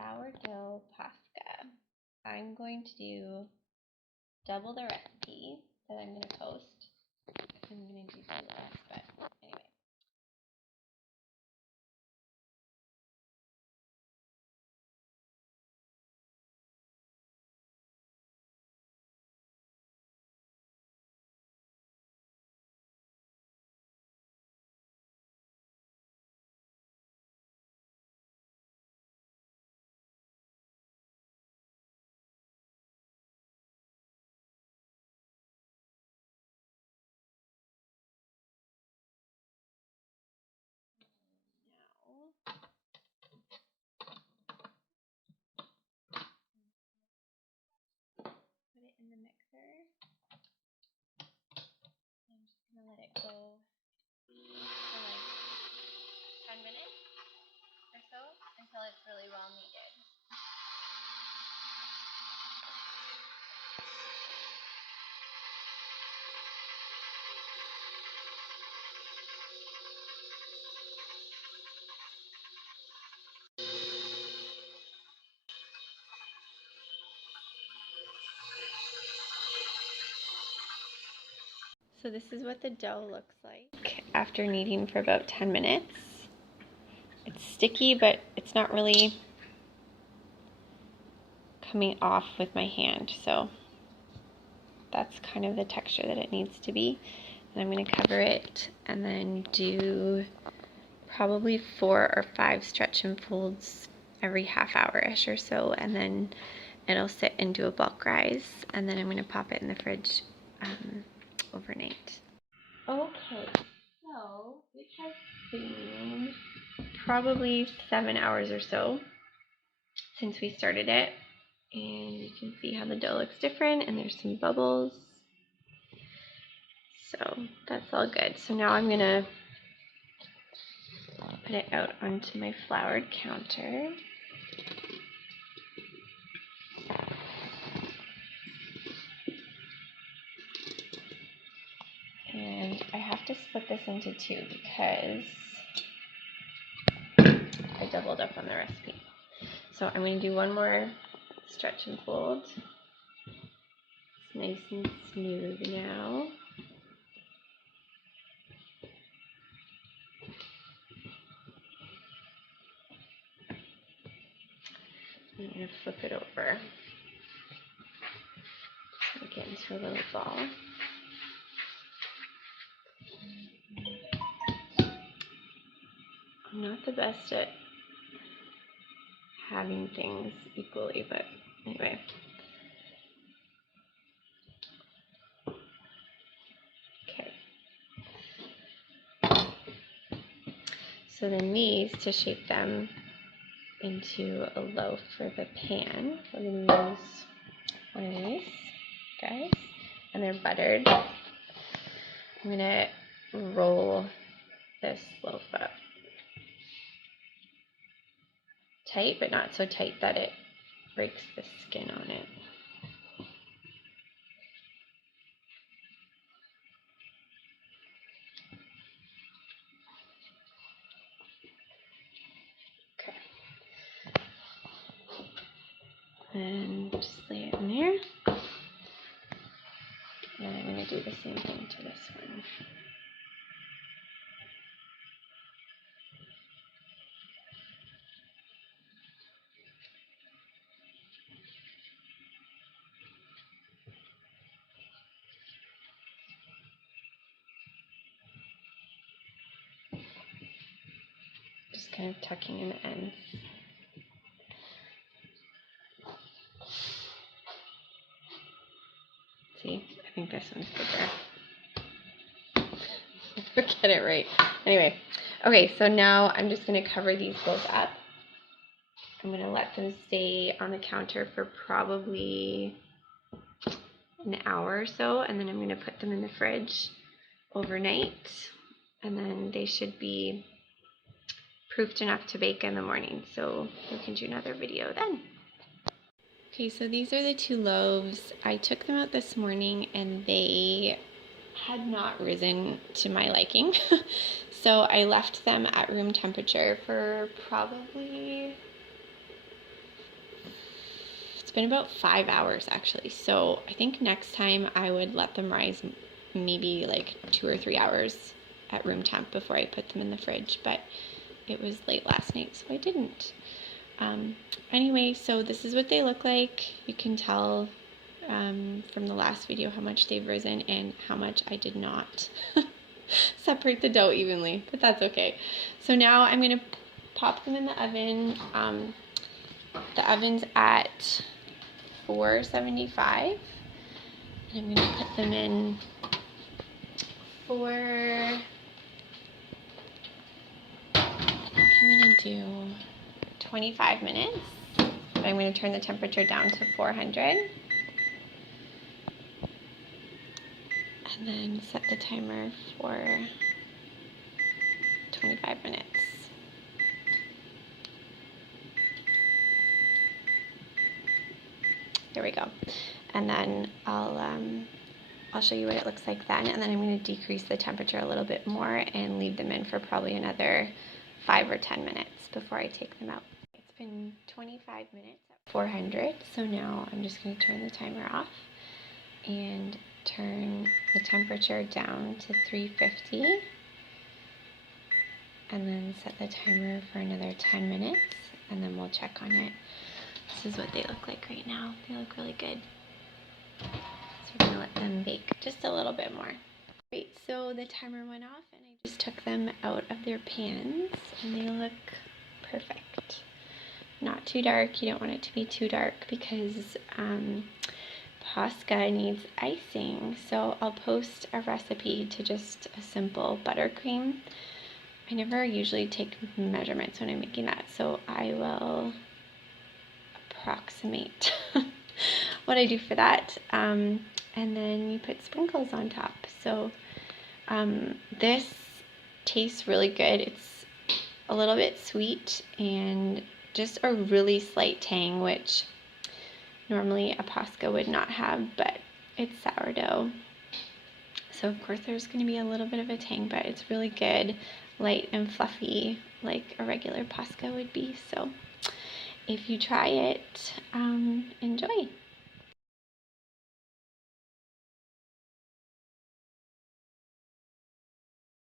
sourdough Paska. I'm going to do double the recipe that I'm going to post. I'm going to do 2 less, but anyway. Put it in the mixer. I'm just going to let it go for like 10 minutes or so until it's really well kneaded. So this is what the dough looks like after kneading for about 10 minutes. It's sticky, but it's not really coming off with my hand, so that's kind of the texture that it needs to be. And I'm going to cover it and then do probably 4 or 5 stretch and folds every half hour-ish or so, and then it'll sit and do a bulk rise, and then I'm going to pop it in the fridge overnight. Okay, so it has been probably 7 hours or so since we started it, and you can see how the dough looks different and there's some bubbles, so that's all good. So now I'm gonna put it out onto my floured counter. And I have to split this into 2 because I doubled up on the recipe. So I'm going to do 1 more stretch and fold. It's nice and smooth now. I'm going to flip it over. Make it into a little ball. I'm not the best at having things equally, but anyway. Okay. So then these, to shape them into a loaf for the pan, we're going to use one of these guys, and they're buttered. I'm going to roll this loaf up tight, but not so tight that it breaks the skin on it. Okay. And just lay it in there. And I'm going to do the same thing to this one. Just kind of tucking in the ends. See, I think this one's bigger. Get it right. Anyway, okay, so now I'm just going to cover these both up. I'm going to let them stay on the counter for probably an hour or so, and then I'm going to put them in the fridge overnight, and then they should be proofed enough to bake in the morning, so we can do another video then. Okay, so these are the 2 loaves. I took them out this morning and they had not risen to my liking. So I left them at room temperature for probably It's been about 5 hours actually. So I think next time I would let them rise maybe like 2 or 3 hours at room temp before I put them in the fridge, but it was late last night, so I didn't. Anyway, so this is what they look like. You can tell from the last video how much they've risen and how much I did not separate the dough evenly, but that's okay. So now I'm going to pop them in the oven. The oven's at 475, and I'm going to put them in for, I'm going to do 25 minutes, but I'm going to turn the temperature down to 400, and then set the timer for 25 minutes. There we go. And then I'll show you what it looks like then, and then I'm going to decrease the temperature a little bit more and leave them in for probably another 5 or 10 minutes before I take them out. It's been 25 minutes at 400, so now I'm just going to turn the timer off and turn the temperature down to 350, and then set the timer for another 10 minutes, and then we'll check on it. This is what they look like right now. They look really good. So we're going to let them bake just a little bit more. Great, so the timer went off and I just took them out of their pans and they look perfect. Not too dark. You don't want it to be too dark because Paska needs icing. So I'll post a recipe to just a simple buttercream. I never usually take measurements when I'm making that, so I will approximate what I do for that, and then you put sprinkles on top. So this tastes really good. It's a little bit sweet and just a really slight tang, which normally a Paska would not have, but it's sourdough, so of course there's going to be a little bit of a tang, but it's really good, light and fluffy like a regular Paska would be. So if you try it, enjoy.